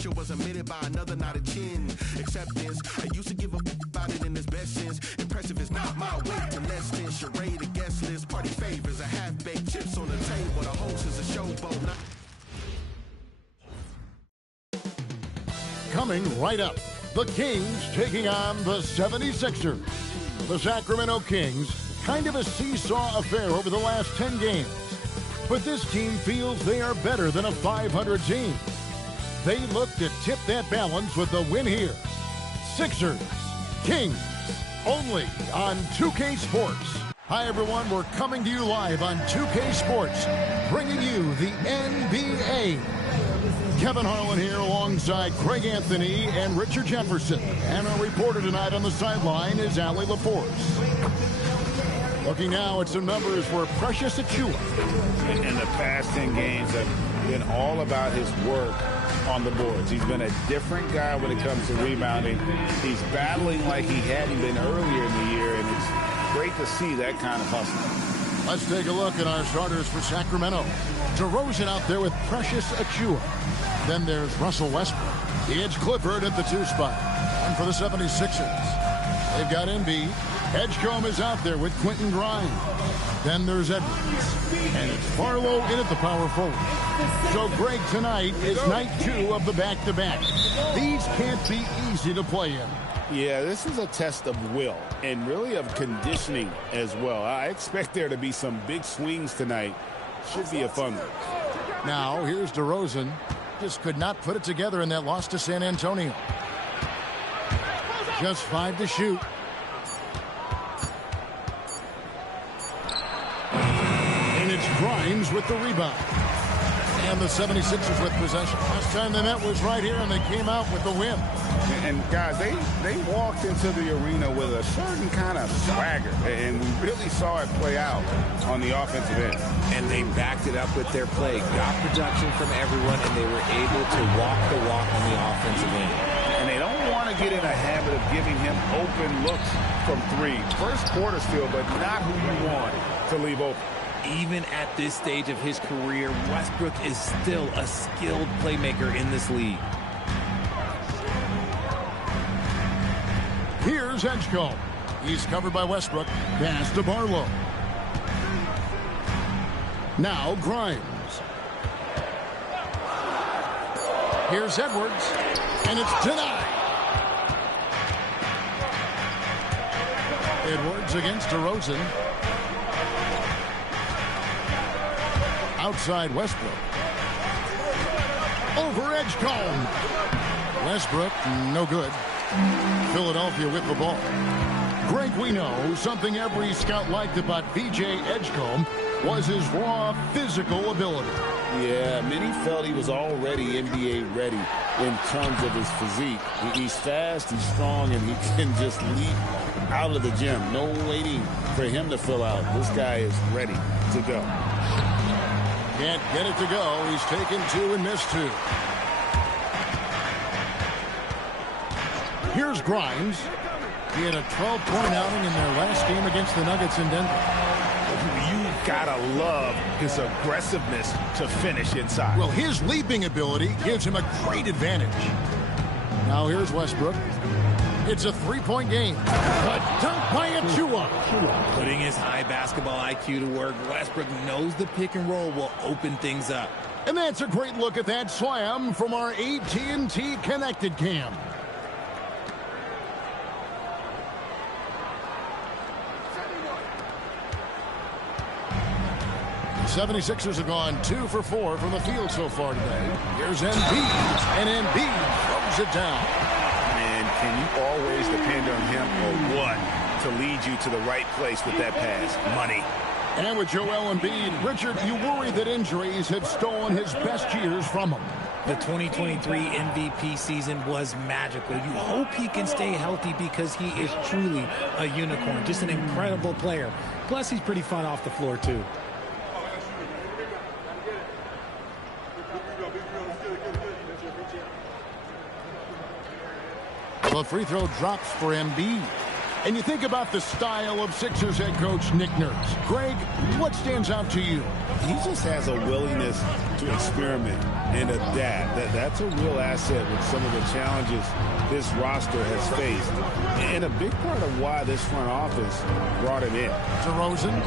pressure was admitted by another, not a chin. Acceptance, I used to give a about it in its best sense. Impressive is not my way to less than charade, a guest list, party favors, a half-baked chips on the table. The host is a showboat. Coming right up, the Kings taking on the 76ers. The Sacramento Kings, kind of a seesaw affair over the last 10 games. But this team feels they are better than a 500 team. They look to tip that balance with the win here. Sixers, Kings, only on 2K Sports. Hi everyone, we're coming to you live on 2K Sports, bringing you the NBA. Kevin Harlan here alongside Craig Anthony and Richard Jefferson. And our reporter tonight on the sideline is Allie LaForce. Looking now at some numbers for Precious Achiuwa. In the past 10 games have been all about his work on the boards. He's been a different guy when it comes to rebounding. He's battling like he hadn't been earlier in the year, and it's great to see that kind of hustle. Let's take a look at our starters for Sacramento. DeRozan out there with Precious Achiuwa. Then there's Russell Westbrook. The Edge Clifford at the 2 spot. And for the 76ers, they've got Embiid. Edgecombe is out there with Quentin Grimes. Then there's Edwards. And it's Barlow in at the power forward. So, Greg, tonight is night 2 of the back-to-back. These can't be easy to play in. Yeah, this is a test of will and really of conditioning as well. I expect there to be some big swings tonight. Should be a fun one. Now, here's DeRozan. Just could not put it together in that loss to San Antonio. Just 5 to shoot. And it's Grimes with the rebound. And the 76ers with possession. Last time they met was right here, and they came out with the win. And guys, they walked into the arena with a certain kind of swagger, and we really saw it play out on the offensive end. And they backed it up with their play, got production from everyone, and they were able to walk the walk on the offensive end. And they don't want to get in a habit of giving him open looks from 3. First quarter still, but not who you want to leave open. Even at this stage of his career, Westbrook is still a skilled playmaker in this league. Here's Edgecombe. He's covered by Westbrook. Pass to Barlow. Now Grimes. Here's Edwards. And it's denied. Edwards against DeRozan. Outside Westbrook. Over Edgecombe. Westbrook, no good. Philadelphia with the ball. Greg, we know something every scout liked about VJ Edgecombe was his raw physical ability. Yeah, many felt he was already NBA ready in terms of his physique. He's fast, he's strong, and he can just leap out of the gym. No waiting for him to fill out. This guy is ready to go. Can't get it to go. He's taken 2 and missed 2. Here's Grimes. He had a 12-point outing in their last game against the Nuggets in Denver. You gotta love his aggressiveness to finish inside. Well, his leaping ability gives him a great advantage. Now here's Westbrook. It's a 3-point game. A dunk by Achiuwa. Putting his high basketball IQ to work, Westbrook knows the pick and roll will open things up. And that's a great look at that slam from our AT&T Connected Cam. The 76ers have gone 2 for 4 from the field so far today. Here's Embiid, and Embiid throws it down. Can you always depend on him or what to lead you to the right place with that pass? Money. And with Joel Embiid, Richard, you worry that injuries have stolen his best years from him. The 2023 MVP season was magical. You hope he can stay healthy because he is truly a unicorn. Just an incredible player. Plus, he's pretty fun off the floor, too. The free throw drops for Embiid. And you think about the style of Sixers head coach Nick Nurse. Greg, what stands out to you? He just has a willingness to experiment and adapt. That's a real asset with some of the challenges this roster has faced. And a big part of why this front office brought him in. DeRozan.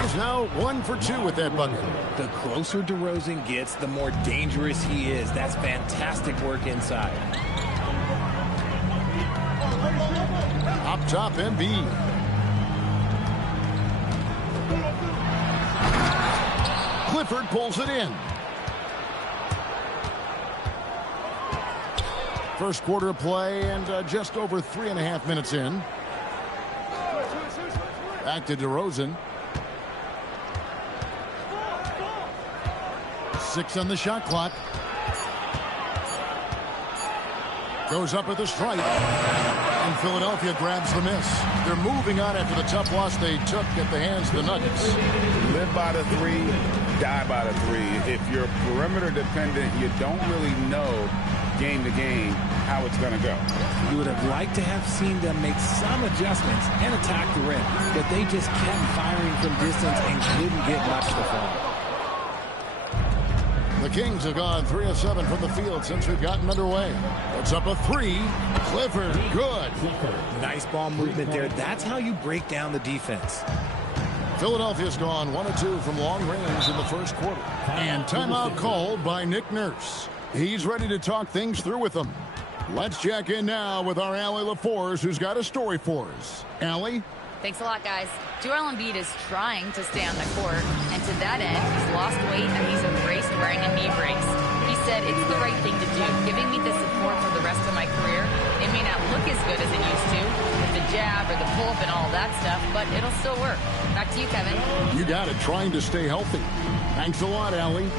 He's now 1 for 2 with that bucket. The closer DeRozan gets, the more dangerous he is. That's fantastic work inside. Up top, Embiid. Clifford pulls it in. First quarter of play and just over 3.5 minutes in. Back to DeRozan. 6 on the shot clock. Goes up at the stripe. And Philadelphia grabs the miss. They're moving on after the tough loss they took at the hands of the Nuggets. Live by the 3, die by the 3. If you're perimeter dependent, you don't really know game to game how it's going to go. You would have liked to have seen them make some adjustments and attack the rim, but they just kept firing from distance and couldn't get much to fall. The Kings have gone 3 of 7 from the field since we've gotten underway. It's up a 3. Clifford, good. Nice ball movement there. That's how you break down the defense. Philadelphia's gone 1 of 2 from long range in the first quarter. And timeout called by Nick Nurse. He's ready to talk things through with them. Let's check in now with our Allie LaForce, who's got a story for us. Allie? Thanks a lot, guys. Joel Embiid is trying to stay on the court, and to that end, he's lost weight and he's embraced wearing a knee brace. He said, "It's the right thing to do, giving me the support for the rest of my career. It may not look as good as it used to, with the jab or the pull-up and all that stuff, but it'll still work." Back to you, Kevin. You got it, trying to stay healthy. Thanks a lot, Allie.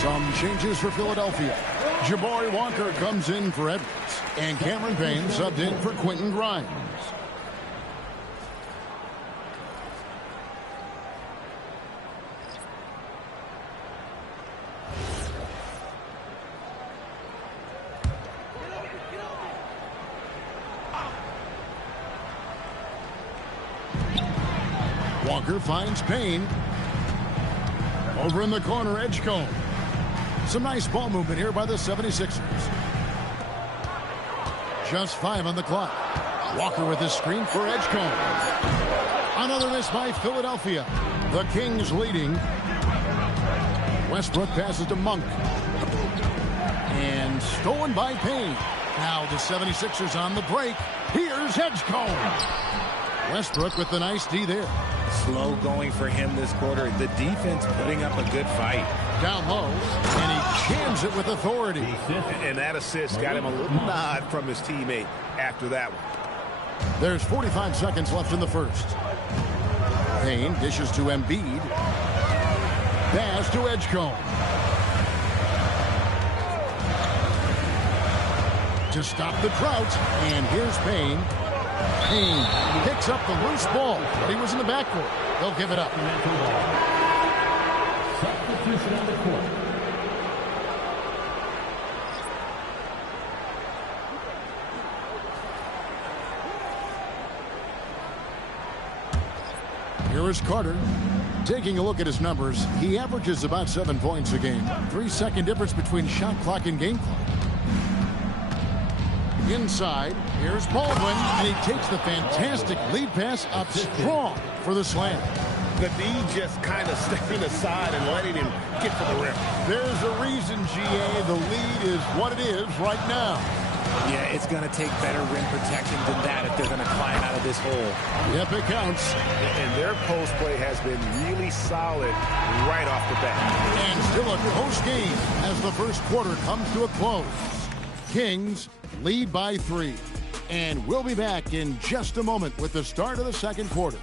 Some changes for Philadelphia. Jabari Walker comes in for Edwards. And Cameron Payne subbed in for Quentin Grimes. Walker finds Payne. Over in the corner, Edgecombe. Some nice ball movement here by the 76ers. Just 5 on the clock. Walker with his screen for Edgecombe. Another miss by Philadelphia. The Kings leading. Westbrook passes to Monk. And stolen by Payne. Now the 76ers on the break. Here's Edgecombe. Westbrook with the nice D there. Slow going for him this quarter. The defense putting up a good fight. Down low, and he jams it with authority. And that assist got him a little nod from his teammate after that one. There's 45 seconds left in the first. Payne dishes to Embiid. Pass to Edgecombe. To stop the drought, and here's Payne. Payne picks up the loose ball, but he was in the backcourt. They'll give it up. Substitution on the court. Here is Carter. Taking a look at his numbers, he averages about 7 points a game. 3-second difference between shot clock and game clock. Inside, here's Baldwin, and he takes the fantastic lead pass up strong for the slam. the D just kind of stepping aside and letting him get to the rim. There's a reason, GA, the lead is what it is right now. Yeah, it's going to take better rim protection than that if they're going to climb out of this hole. Yep, it counts. And their post play has been really solid right off the bat. And still a close game as the first quarter comes to a close. Kings lead by 3. And we'll be back in just a moment with the start of the second quarter.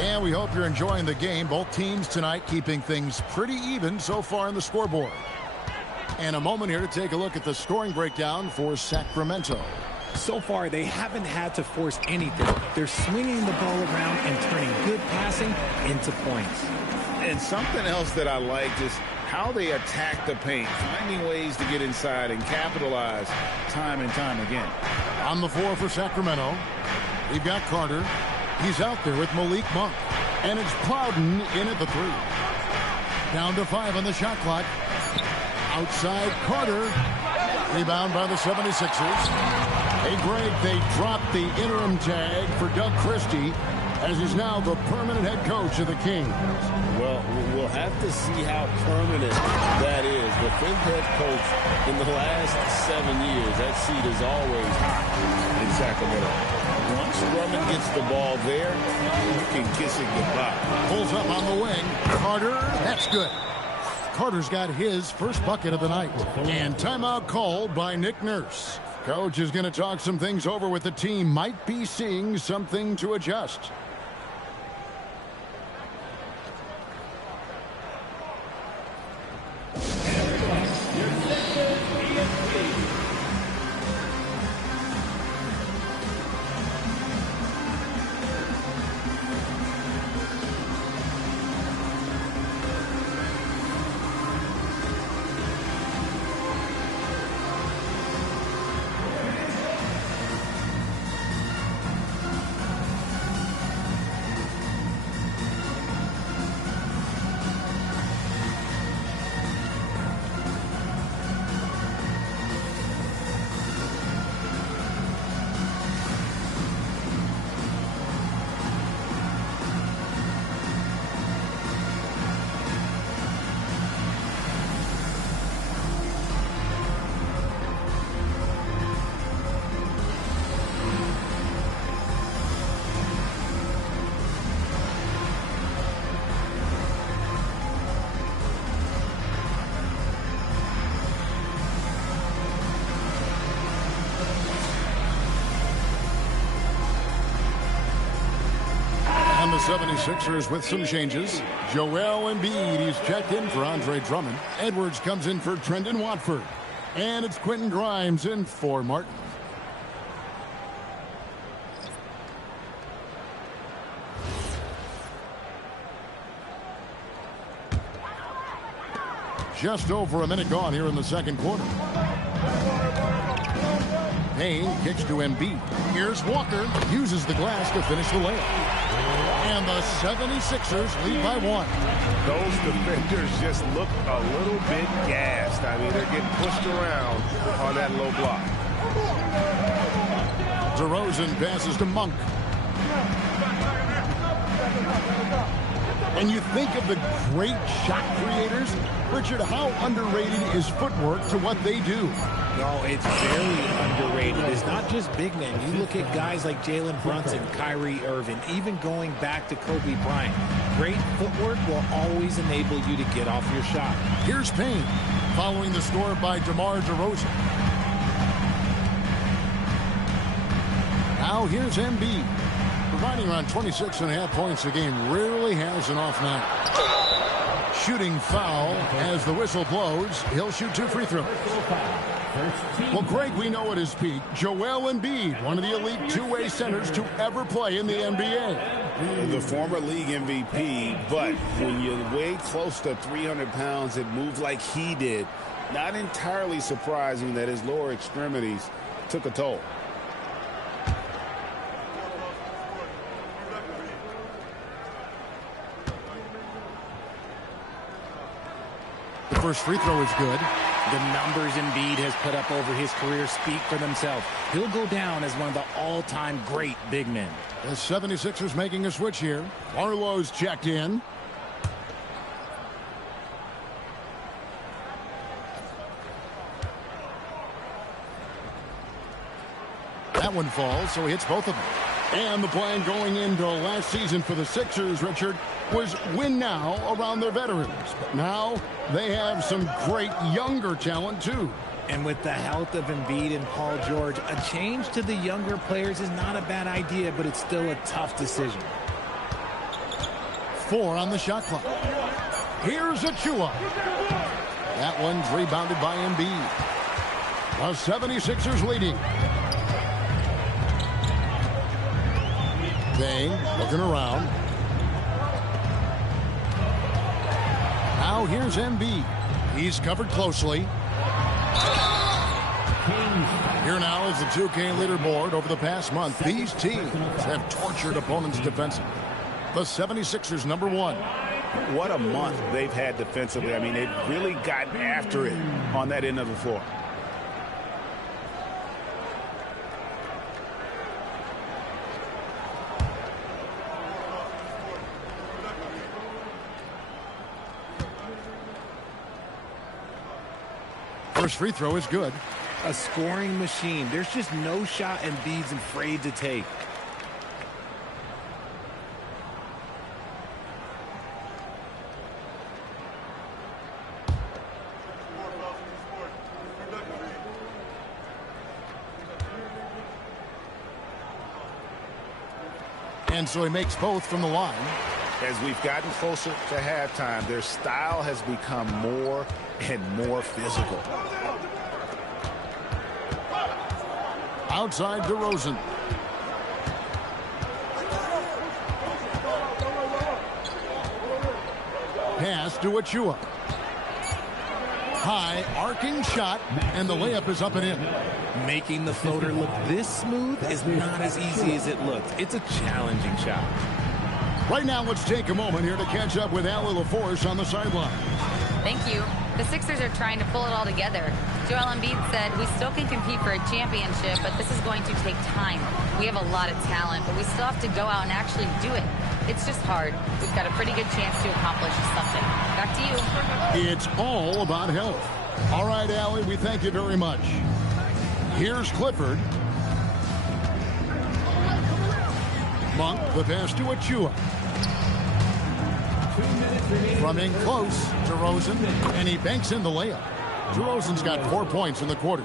And we hope you're enjoying the game. Both teams tonight keeping things pretty even so far in the scoreboard. And a moment here to take a look at the scoring breakdown for Sacramento. So far, they haven't had to force anything. They're swinging the ball around and turning good passing into points. And something else that I liked is how they attack the paint, finding ways to get inside and capitalize time and time again. On the floor for Sacramento, we've got Carter. He's out there with Malik Monk. And it's Plowden in at the 3. Down to 5 on the shot clock. Outside Carter. Rebound by the 76ers. Hey, Greg, they dropped the interim tag for Doug Christie as he's now the permanent head coach of the Kings. Well, we'll have to see how permanent that is. The 5th head coach in the last 7 years, that seat is always high in Sacramento. Once Drummond gets the ball there, you can kiss it goodbye. Pulls up on the wing. Carter, that's good. Carter's got his first bucket of the night. And timeout called by Nick Nurse. Coach is going to talk some things over with the team. Might be seeing something to adjust. The 76ers with some changes. Joel Embiid, he's checked in for Andre Drummond. Edwards comes in for Trendon Watford. And it's Quentin Grimes in for Martin. Just over a minute gone here in the second quarter. Payne kicks to Embiid. Here's Walker. Uses the glass to finish the layup. And the 76ers lead by 1. Those defenders just look a little bit gassed. I mean, they're getting pushed around on that low block. DeRozan passes to Monk. And you think of the great shot creators. Richard, how underrated is footwork to what they do? No, it's very underrated. It's not just big men. You look at guys like Jalen Brunson, Kyrie Irving, even going back to Kobe Bryant. Great footwork will always enable you to get off your shot. Here's Payne, following the score by DeMar DeRozan. Now here's Embiid. Providing around 26.5 points a game, rarely has an off night. Shooting foul as the whistle blows. He'll shoot 2 free throws. Well, Greg, we know at his peak, Joel Embiid, one of the elite two-way centers to ever play in the NBA. The former league MVP, but when you weigh close to 300 pounds and move like he did, not entirely surprising that his lower extremities took a toll. The first free throw is good. The numbers Embiid has put up over his career speak for themselves. He'll go down as one of the all-time great big men. The 76ers making a switch here. Barlow's checked in. That one falls, so he hits both of them. And the plan going into last season for the Sixers, Richard, was win now around their veterans. But now they have some great younger talent, too. And with the health of Embiid and Paul George, a change to the younger players is not a bad idea, but it's still a tough decision. 4 on the shot clock. Here's Achua. That one's rebounded by Embiid. The 76ers leading. Bang, looking around. Now here's Embiid. He's covered closely. Here now is the 2K leaderboard over the past month. These teams have tortured opponents defensively. The 76ers number 1. What a month they've had defensively. I mean, they've really gotten after it on that end of the floor. First free throw is good. A scoring machine. There's just no shot Embiid's afraid to take. And so he makes both from the line. As we've gotten closer to halftime, their style has become more and more physical. Outside DeRozan. Pass to Achua. High arcing shot, and the layup is up and in. Making the floater look this smooth is not as easy as it looks. It's a challenging shot. Right now, let's take a moment here to catch up with Allie LaForce on the sideline. Thank you. The Sixers are trying to pull it all together. Joel Embiid said, we still can compete for a championship, but this is going to take time. We have a lot of talent, but we still have to go out and actually do it. It's just hard. We've got a pretty good chance to accomplish something. Back to you. It's all about health. All right, Allie, we thank you very much. Here's Clifford. Monk, the pass to Achua. From in close, DeRozan, and he banks in the layup. DeRozan's got 4 points in the quarter.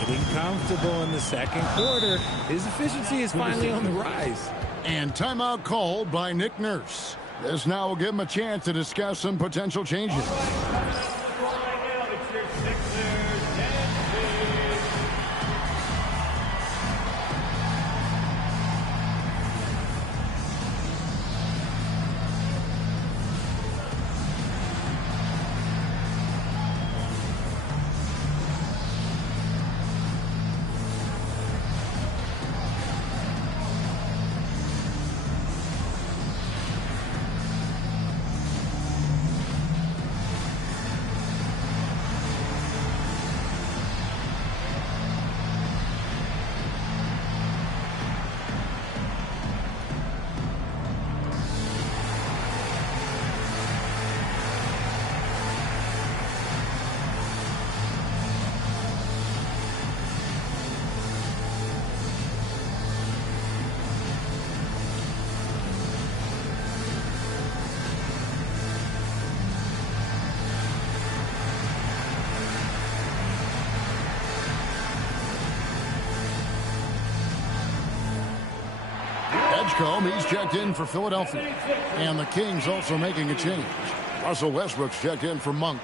Getting comfortable in the second quarter. His efficiency is finally on the rise. And timeout called by Nick Nurse. This now will give him a chance to discuss some potential changes. Edgecombe, he's checked in for Philadelphia. And the Kings also making a change. Russell Westbrook's checked in for Monk.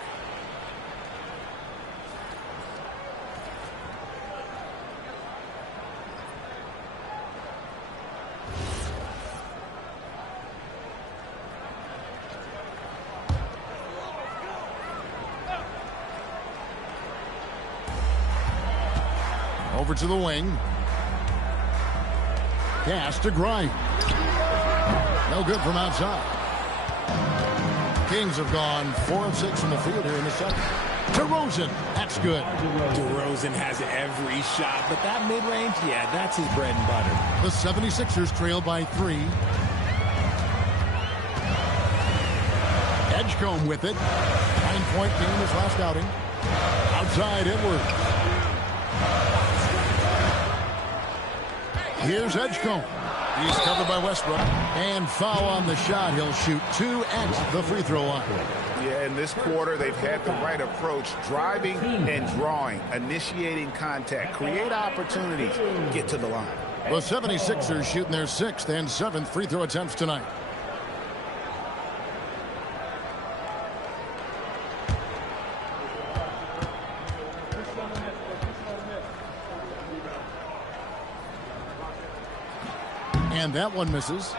Over to the wing. Pass to Grimes. No good from outside. Kings have gone 4 of 6 from the field here in the second. DeRozan, that's good. DeRozan has every shot, but that mid-range, yeah, that's his bread and butter. The 76ers trail by 3. Edgecombe with it. 9-point game his last outing. Outside Edwards. Here's Edgecombe. He's covered by Westbrook. And foul on the shot. He'll shoot 2 at the free throw line. Yeah, in this quarter, they've had the right approach. Driving and drawing. Initiating contact. Create opportunities. Get to the line. The 76ers shooting their 6th and 7th free throw attempts tonight. And that one misses.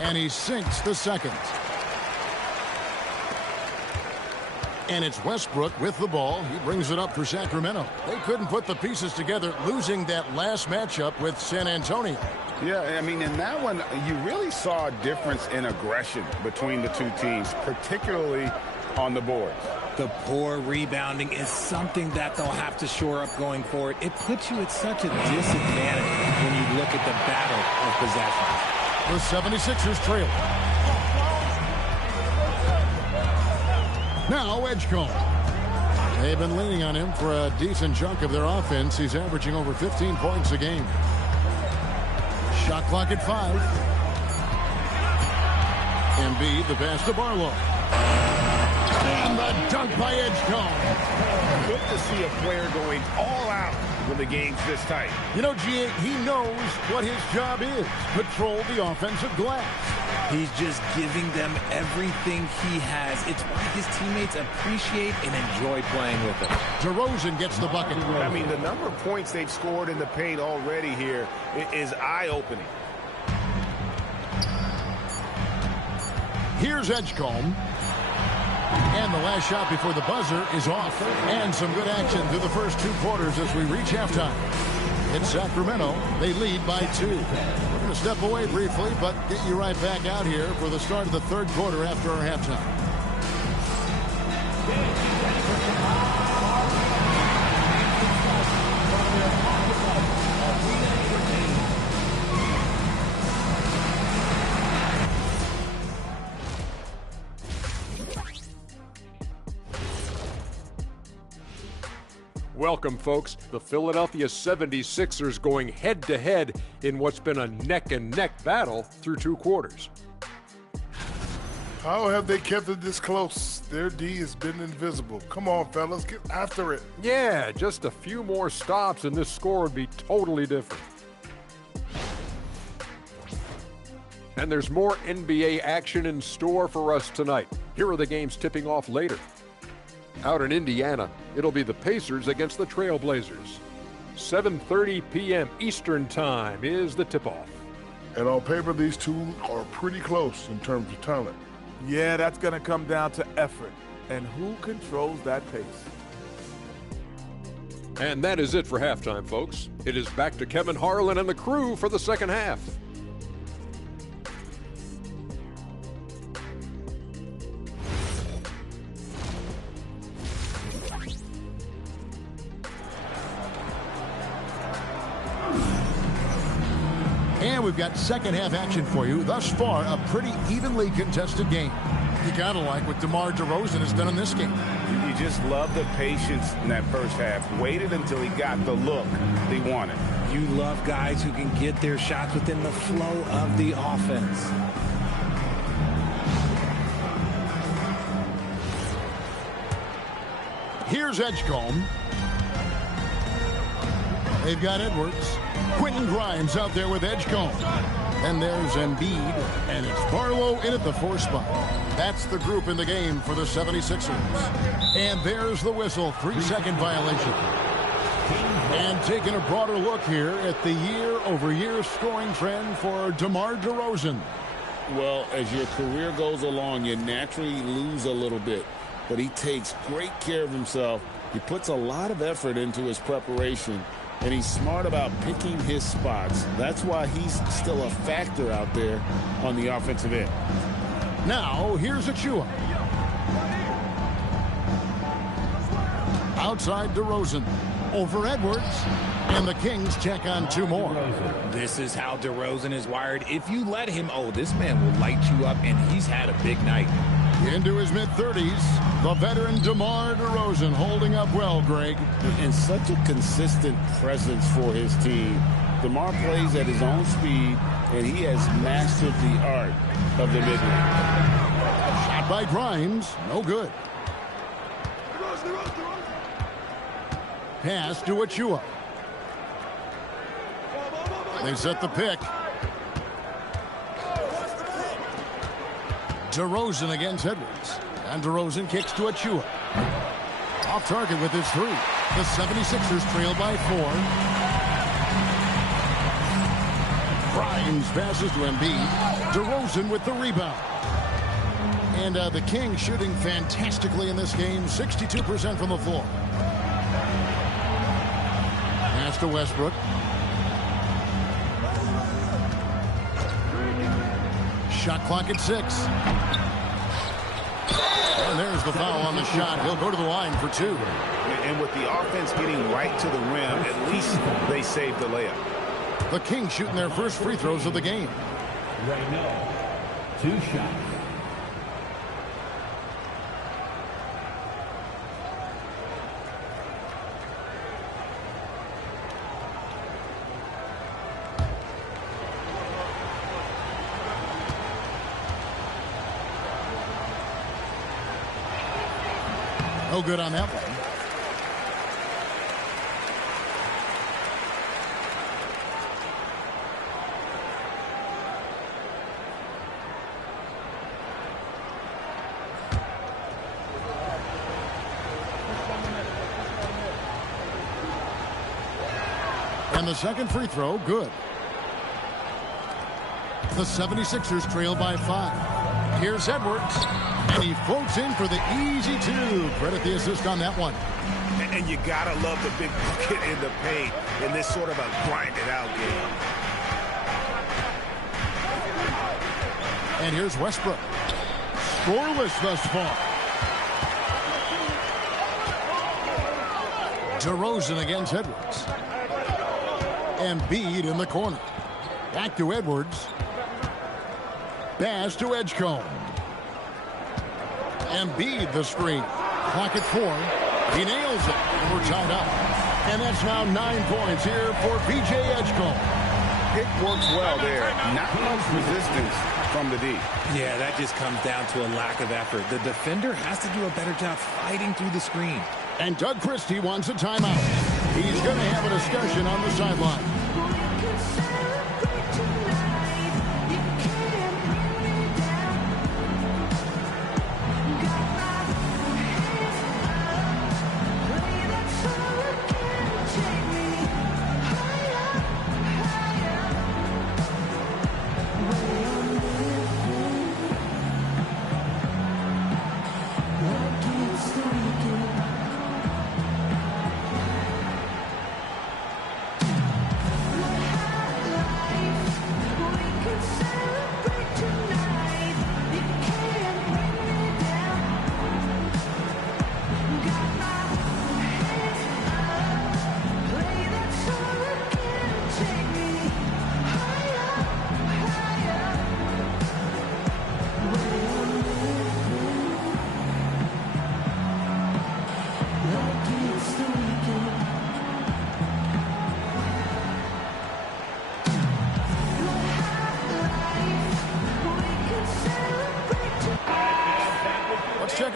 And he sinks the second. And it's Westbrook with the ball. He brings it up for Sacramento. They couldn't put the pieces together, losing that last matchup with San Antonio. Yeah, I mean, in that one, you really saw a difference in aggression between the two teams, particularly on the boards. The poor rebounding is something that they'll have to shore up going forward. It puts you at such a disadvantage when you look at the battle of possessions. The 76ers trail. Now Edgecombe. They've been leaning on him for a decent chunk of their offense. He's averaging over 15 points a game. Shot clock at 5. Embiid, the pass to Barlow. And the dunk by Edgecombe. Good to see a player going all out when the game's this tight. You know, G.A., he knows what his job is. Control the offensive glass. He's just giving them everything he has. It's why his teammates appreciate and enjoy playing with him. DeRozan gets the bucket. I mean, the number of points they've scored in the paint already here is eye-opening. Here's Edgecombe. And the last shot before the buzzer is off. And some good action through the first 2 quarters as we reach halftime. In Sacramento, they lead by 2. We're going to step away briefly, but get you right back out here for the start of the 3rd quarter after our halftime. Welcome, folks. The Philadelphia 76ers going head-to-head in what's been a neck-and-neck battle through 2 quarters. How have they kept it this close? Their D has been invisible. Come on, fellas, get after it. Yeah, just a few more stops and this score would be totally different. And there's more NBA action in store for us tonight. Here are the games tipping off later. Out in Indiana, it'll be the Pacers against the Trailblazers. 7:30 p.m. Eastern Time is the tip-off. And on paper, these two are pretty close in terms of talent. Yeah, that's going to come down to effort and who controls that pace. And that is it for halftime, folks. It is back to Kevin Harlan and the crew for the second half. And we've got second half action for you. Thus far, a pretty evenly contested game. You gotta like what DeMar DeRozan has done in this game. You just love the patience in that first half. Waited until he got the look he wanted. You love guys who can get their shots within the flow of the offense. Here's Edgecombe. They've got Edwards. Quentin Grimes out there with Edgecombe. And there's Embiid, and it's Barlow in at the 4 spot. That's the group in the game for the 76ers. And there's the whistle, 3-second violation. And taking a broader look here at the year-over-year scoring trend for DeMar DeRozan. Well, as your career goes along, you naturally lose a little bit. But he takes great care of himself. He puts a lot of effort into his preparation. And he's smart about picking his spots. That's why he's still a factor out there on the offensive end. Now, here's Achua. Outside DeRozan. Over Edwards. And the Kings check on 2 more. This is how DeRozan is wired. If you let him, this man will light you up, and he's had a big night. Into his mid-30s, the veteran DeMar DeRozan holding up well, Greg. And such a consistent presence for his team. DeMar plays at his own speed, and he has mastered the art of the mid-range. Shot by Grimes, no good. Pass to Achua. They set the pick. DeRozan against Edwards. And DeRozan kicks to Achua. Off target with his 3. The 76ers trail by 4. Grimes passes to Embiid. DeRozan with the rebound. And the Kings shooting fantastically in this game. 62% from the floor. Pass to Westbrook. Shot clock at 6. And there's the foul on the shot. He'll go to the line for 2. And with the offense getting right to the rim, at least they saved the layup. The Kings shooting their first free throws of the game. Right now, 2 shots. No good on that one. And the second free throw, good. The 76ers trail by 5. Here's Edwards. And he floats in for the easy 2. Credit the assist on that one. And you gotta love the big bucket in the paint in this sort of a grinded out game. And here's Westbrook. Scoreless thus far. DeRozan against Edwards. Embiid in the corner. Back to Edwards. Pass to Edgecombe. Embiid the screen. Clock at 4. He nails it. And we're tied up. And that's now 9 points here for PJ Edgecombe. It works well there. Not much resistance from the D. Yeah, that just comes down to a lack of effort. The defender has to do a better job fighting through the screen. And Doug Christie wants a timeout. He's going to have a discussion on the sideline.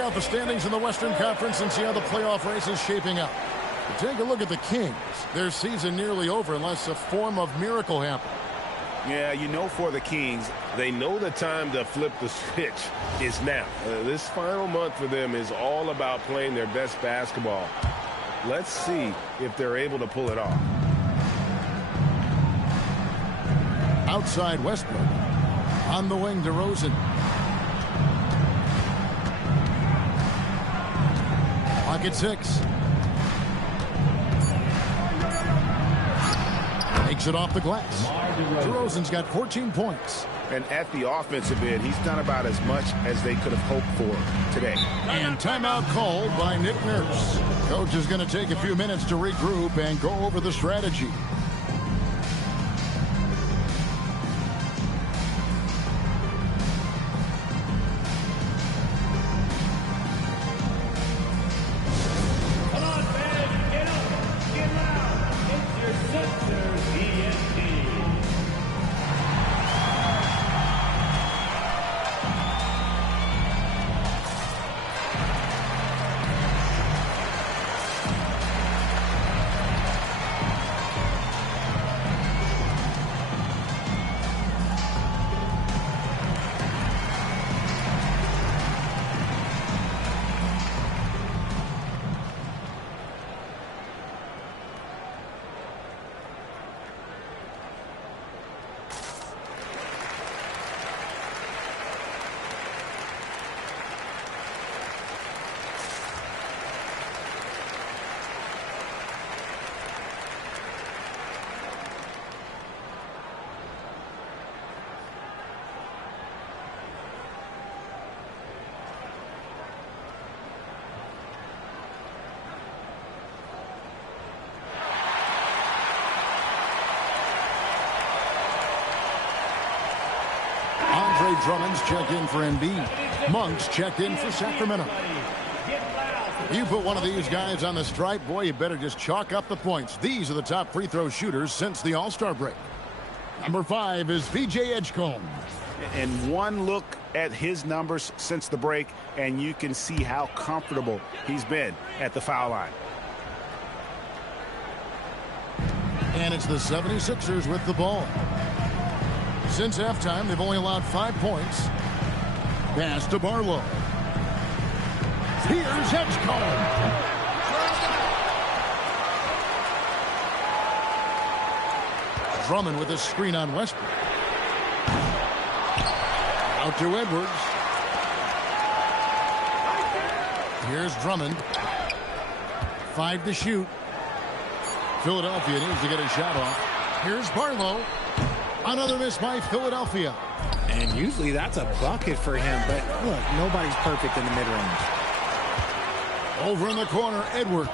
out the standings in the Western Conference and see how the playoff race is shaping up. Take a look at the Kings. Their season nearly over unless a form of miracle happens. Yeah, you know, for the Kings, they know the time to flip the switch is now. This final month for them is all about playing their best basketball. Let's see if they're able to pull it off. Outside Westbrook. On the wing, DeRozan. Clock at 6. Takes it off the glass. DeRozan's got 14 points. And at the offensive end, he's done about as much as they could have hoped for today. And timeout called by Nick Nurse. Coach is going to take a few minutes to regroup and go over the strategy. Drummond's checked in for Embiid. Monk's checked in for Sacramento. You put one of these guys on the stripe, boy, you better just chalk up the points. These are the top free throw shooters since the All-Star break. Number 5 is VJ Edgecombe. And one look at his numbers since the break, and you can see how comfortable he's been at the foul line. And it's the 76ers with the ball. Since halftime, they've only allowed 5 points. Pass to Barlow. Here's Edgecombe. Drummond with a screen on Westbrook. Out to Edwards. Here's Drummond. 5 to shoot. Philadelphia needs to get a shot off. Here's Barlow. Another miss by Philadelphia. And usually that's a bucket for him, but look, nobody's perfect in the mid-range. Over in the corner, Edwards.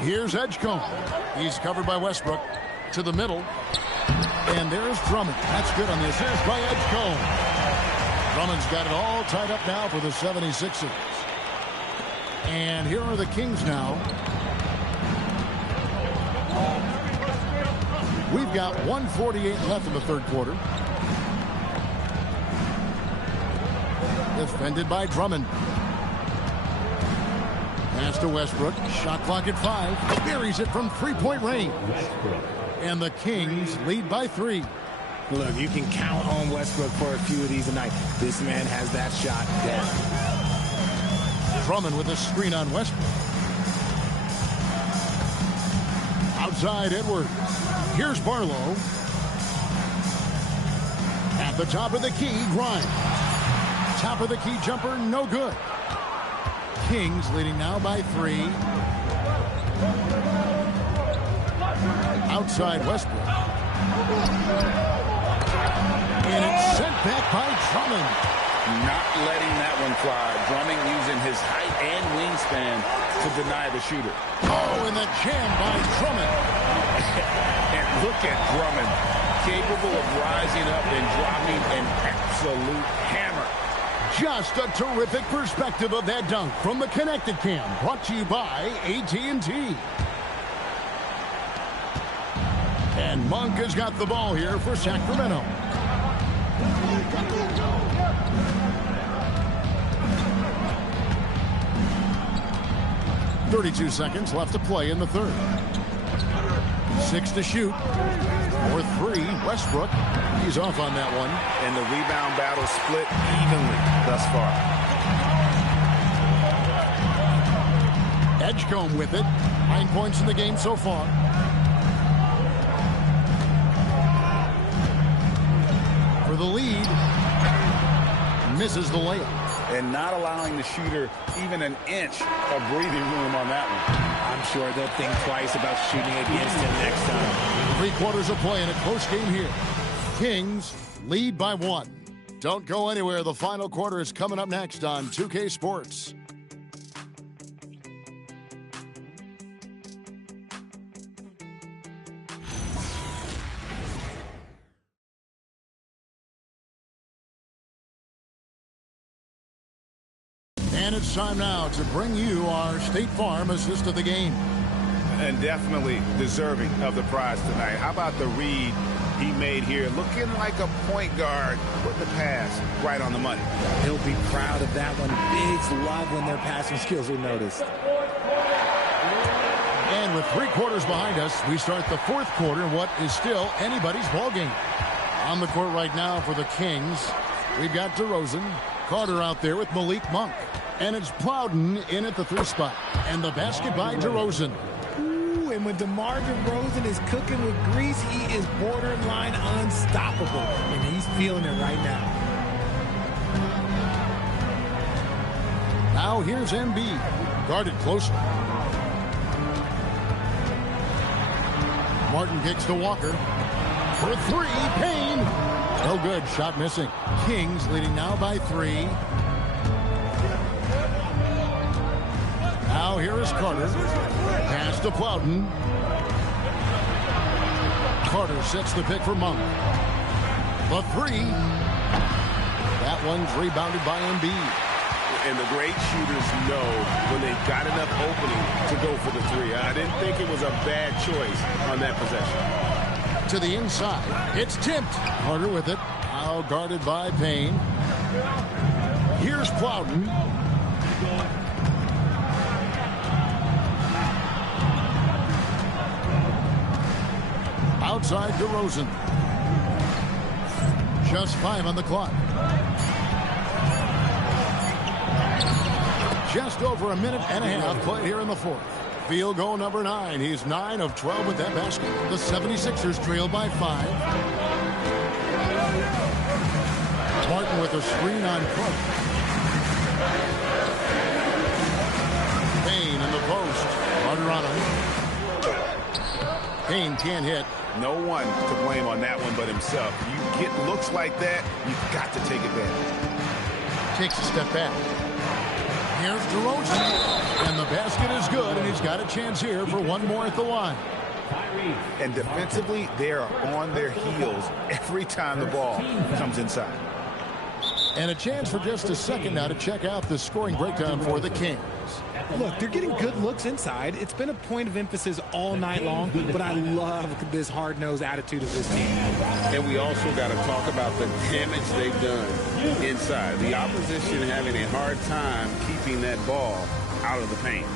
Here's Edgecombe. He's covered by Westbrook. To the middle. And there's Drummond. That's good on the assist by Edgecombe. Drummond's got it all tied up now for the 76ers. And here are the Kings now. We've got 1:48 left in the third quarter. Defended by Drummond. Pass to Westbrook. Shot clock at 5. Buries it from three-point range. And the Kings lead by 3. Look, you can count on Westbrook for a few of these tonight. This man has that shot down. Drummond with a screen on Westbrook. Outside Edwards. Here's Barlow. At the top of the key, Grimes. Top of the key jumper, no good. Kings leading now by 3. Outside Westbrook. And it's sent back by Drummond. Not letting that one fly. Drummond using his height and wingspan to deny the shooter. Oh, and the jam by Drummond. And look at Drummond, capable of rising up and dropping an absolute hammer. Just a terrific perspective of that dunk from the Connected Cam, brought to you by AT&T. And Monk has got the ball here for Sacramento. 32 seconds left to play in the third. 6 to shoot. For 3, Westbrook. He's off on that one. And the rebound battle split evenly thus far. Edgecombe with it. 9 points in the game so far. For the lead. Misses the layup. And not allowing the shooter even an inch of breathing room on that one. I'm sure they'll think twice about shooting against him next time. 3 quarters of play in a close game here. Kings lead by 1. Don't go anywhere. The final quarter is coming up next on 2K Sports. And it's time now to bring you our State Farm assist of the game. And definitely deserving of the prize tonight. How about the read he made here? Looking like a point guard. Put the pass right on the money. He'll be proud of that one. Bigs love when their passing skills are noticed. And with 3 quarters behind us, we start the 4th quarter in what is still anybody's ball game. On the court right now for the Kings, we've got DeRozan. Carter out there with Malik Monk. And it's Plowden in at the 3 spot. And the basket by DeRozan. Ooh, and when DeMar DeRozan is cooking with grease, he is borderline unstoppable. And he's feeling it right now. Now here's Embiid. Guarded closely. Martin kicks to Walker. For 3, Payne. No good. Shot missing. Kings leading now by 3. Now here is Carter. Pass to Plowden. Carter sets the pick for Monk. The 3. That one's rebounded by Embiid. And the great shooters know when they've got enough opening to go for the 3. I didn't think it was a bad choice on that possession. To the inside. It's tipped. Carter with it. Now guarded by Payne. Here's Plowden. Outside DeRozan. Just 5 on the clock. Just over a minute and a half played here in the 4th. Field goal number 9. He's 9 of 12 with that basket. The 76ers trail by 5. Martin with a screen on Clark. Payne in the post. Carter on him. Payne can't hit. No one to blame on that one but himself. You get looks like that, you've got to take advantage. Takes a step back. Here's DeRozan. And the basket is good, and he's got a chance here for one more at the line. And defensively, they are on their heels every time the ball comes inside. And a chance for just a second now to check out the scoring breakdown for the Kings. Look, they're getting good looks inside. It's been a point of emphasis all night long, but I love this hard-nosed attitude of this team. And we also got to talk about the damage they've done inside. The opposition having a hard time keeping that ball out of the paint.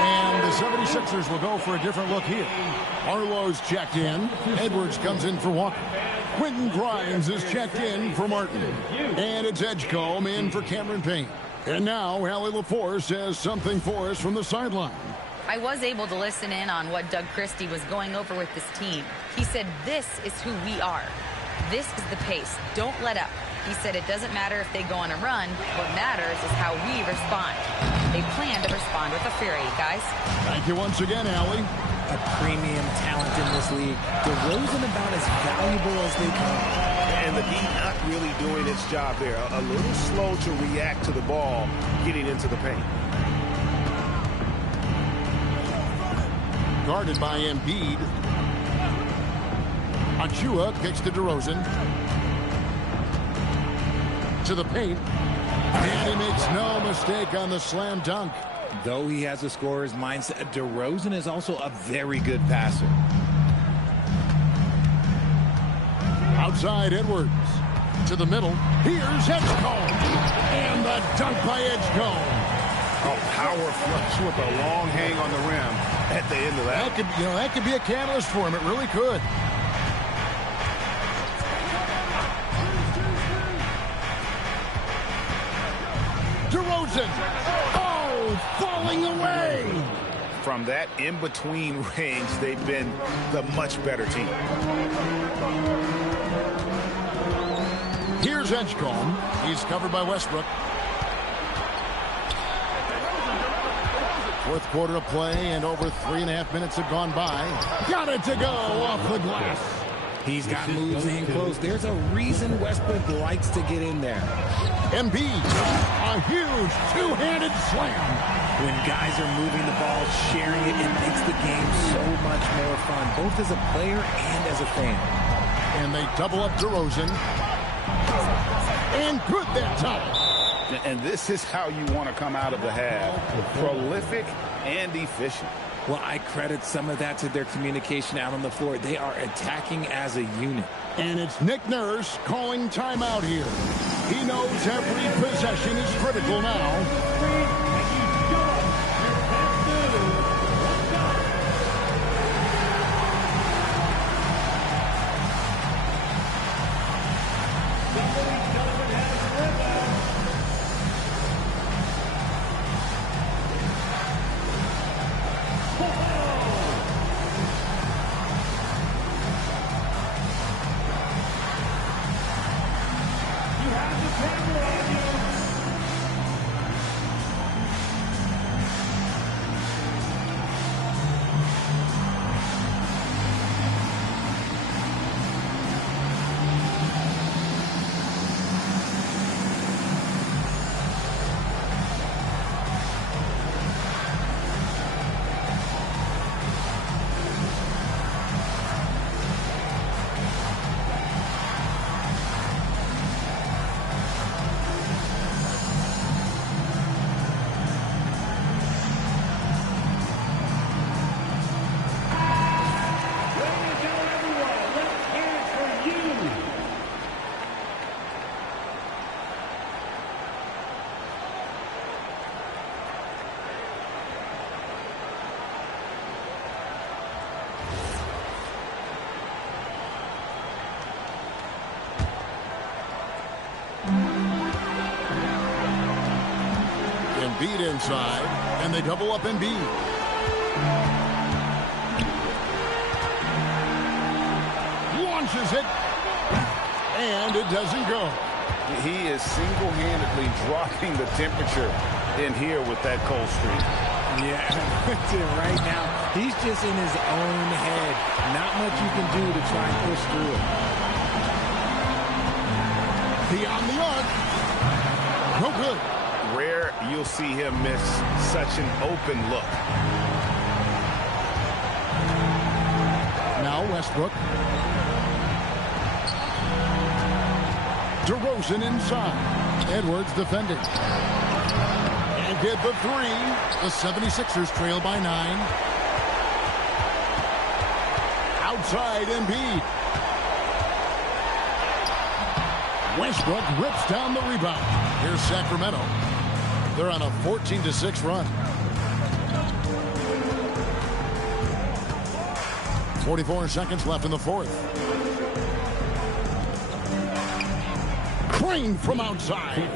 And the 76ers will go for a different look here. Arlo's checked in. Edwards comes in for Walker. Quentin Grimes is checked in for Martin. And it's Edgecombe in for Cameron Payne. And now Allie LaForce says something for us from the sideline. I was able to listen in on what Doug Christie was going over with this team. He said, this is who we are. This is the pace. Don't let up. He said it doesn't matter if they go on a run. What matters is how we respond. They plan to respond with a fury, guys. Thank you once again, Allie. A premium talent in this league. DeRozan about as valuable as they come. And the D not really doing its job there. A little slow to react to the ball getting into the paint. Guarded by Embiid. Achua kicks to DeRozan. To the paint. And he makes no mistake on the slam dunk. Though he has a scorer's mindset, DeRozan is also a very good passer. Outside Edwards. To the middle. Here's Edgecombe. And the dunk by Edgecombe. Oh, power flush with a long hang on the rim at the end of that. That could be a catalyst for him. It really could. DeRozan. Oh, falling away. From that in-between range, they've been the much better team. Here's Edgecombe. He's covered by Westbrook. Fourth quarter of play, and over 3.5 minutes have gone by. Got it to go off the glass. He's got moves in close. There's a reason Westbrook likes to get in there. Embiid, a huge two-handed slam. When guys are moving the ball, sharing it makes the game so much more fun, both as a player and as a fan. And they double up DeRozan. And good that time. And this is how you want to come out of the half. Prolific and efficient. Well, I credit some of that to their communication out on the floor. They are attacking as a unit. And it's Nick Nurse calling timeout here. He knows every possession is critical now. Embiid inside, and they double up Embiid. Launches it, and it doesn't go. He is single-handedly dropping the temperature in here with that cold streak. Yeah, right now, he's just in his own head. Not much you can do to try and push through it. Beyond the arc. No good. Rare you'll see him miss such an open look. Now Westbrook. DeRozan inside. Edwards defending. And get the three. The 76ers trail by 9. Outside Embiid. Westbrook rips down the rebound. Here's Sacramento. They're on a 14-6 run. 44 seconds left in the fourth. Crane from outside.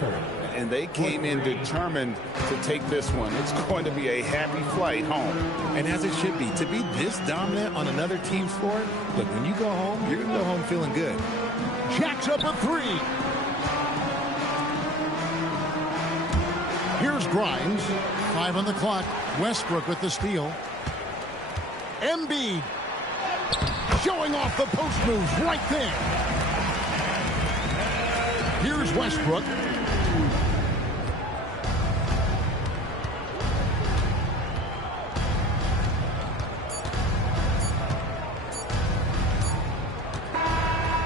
and they came in determined to take this one. It's going to be a happy flight home. And as it should be, to be this dominant on another team's floor, look, when you go home, you're going to go home feeling good. Jacks up a three. Here's Grimes. 5 on the clock. Westbrook with the steal. Embiid showing off the post moves right there. Here's Westbrook.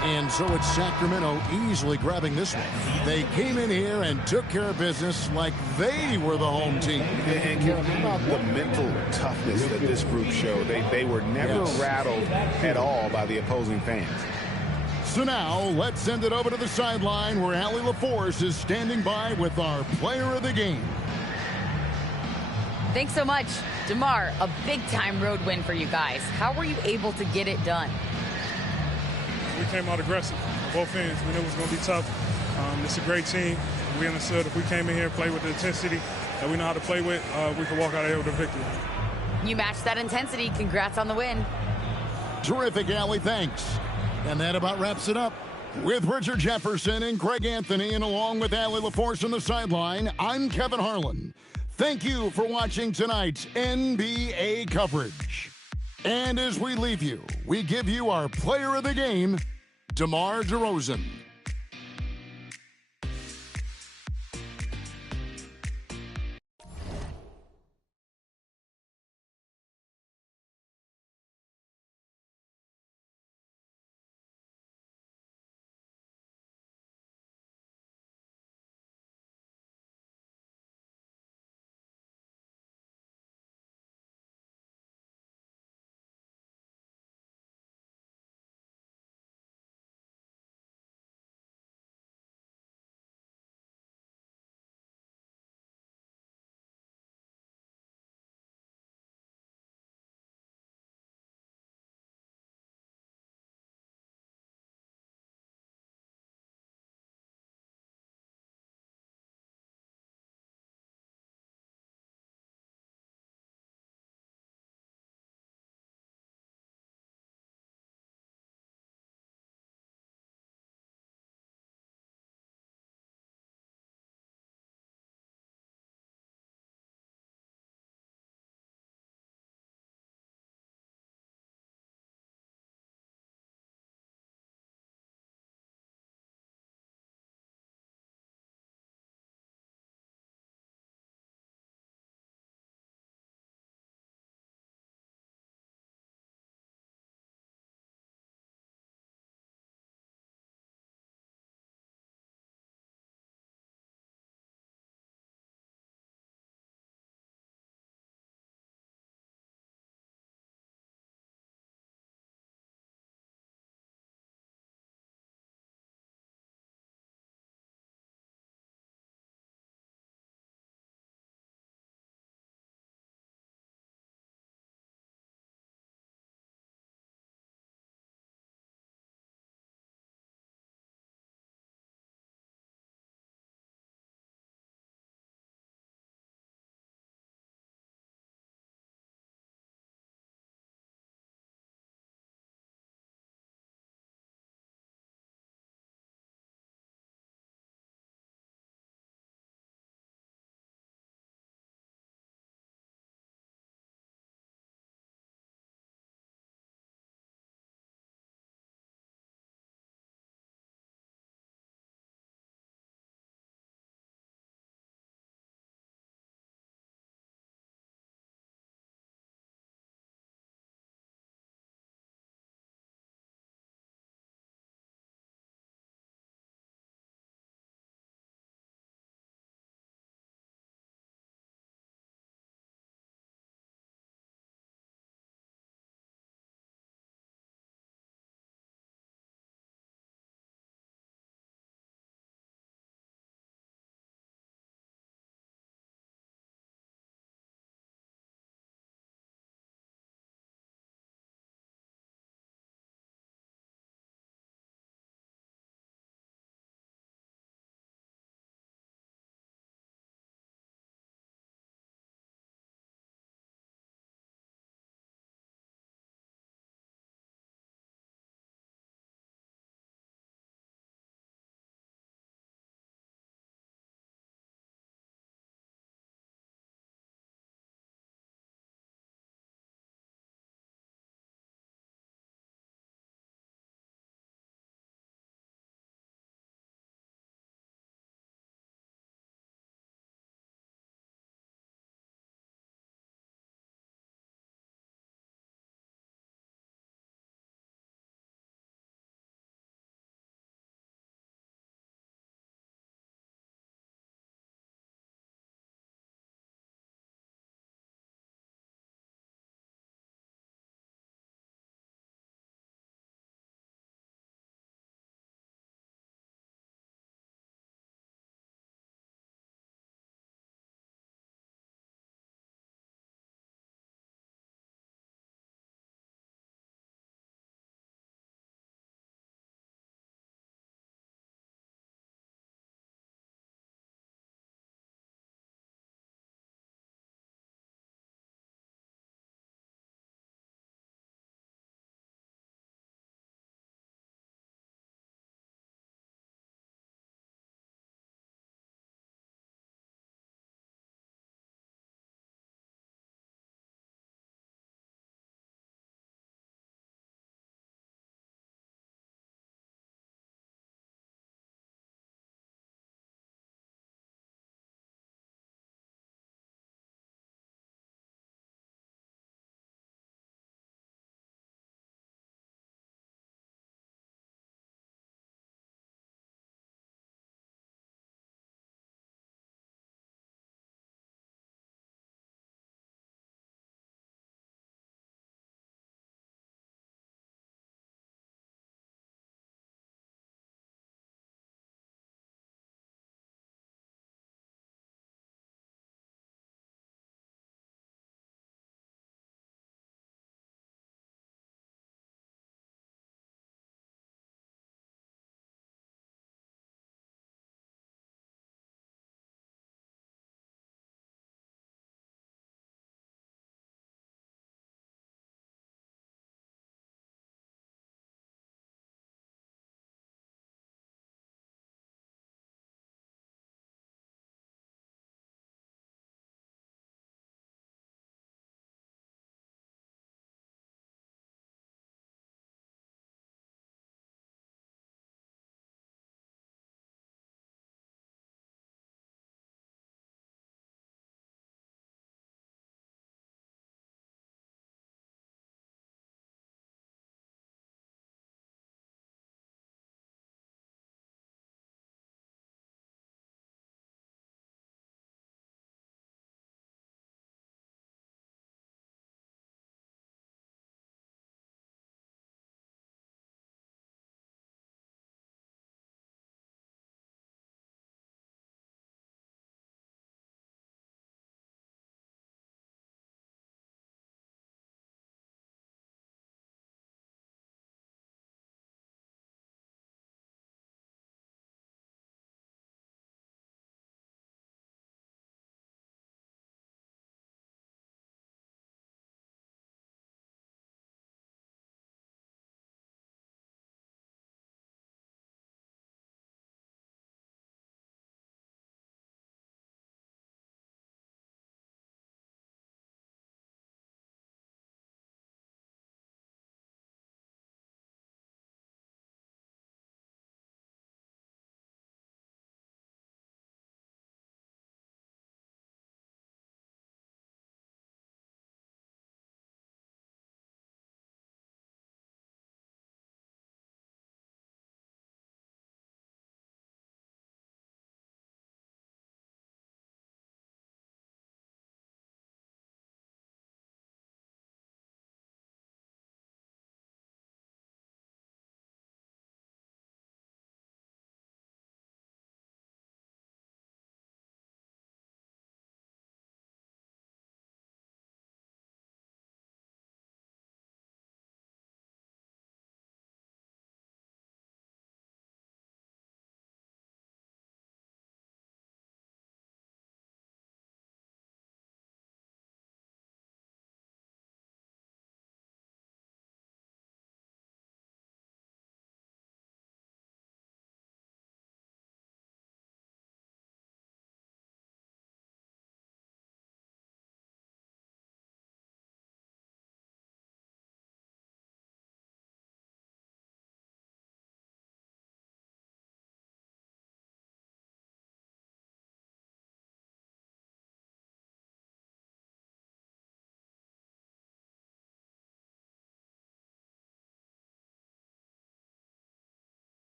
And so it's Sacramento easily grabbing this one. They came in here and took care of business like they were the home team. And Kevin, how about the mental toughness that this group showed? They were never rattled at all by the opposing fans. So now let's send it over to the sideline where Allie LaForce is standing by with our player of the game. Thanks so much. DeMar, a big-time road win for you guys. How were you able to get it done? We came out aggressive on both ends. We knew it was going to be tough. It's a great team. We understood if we came in here and played with the intensity that we know how to play with, we could walk out of here with a victory. You matched that intensity. Congrats on the win. Terrific, Allie. Thanks. And that about wraps it up. With Richard Jefferson and Greg Anthony, and along with Allie LaForce on the sideline, I'm Kevin Harlan. Thank you for watching tonight's NBA coverage. And as we leave you, we give you our player of the game, DeMar DeRozan.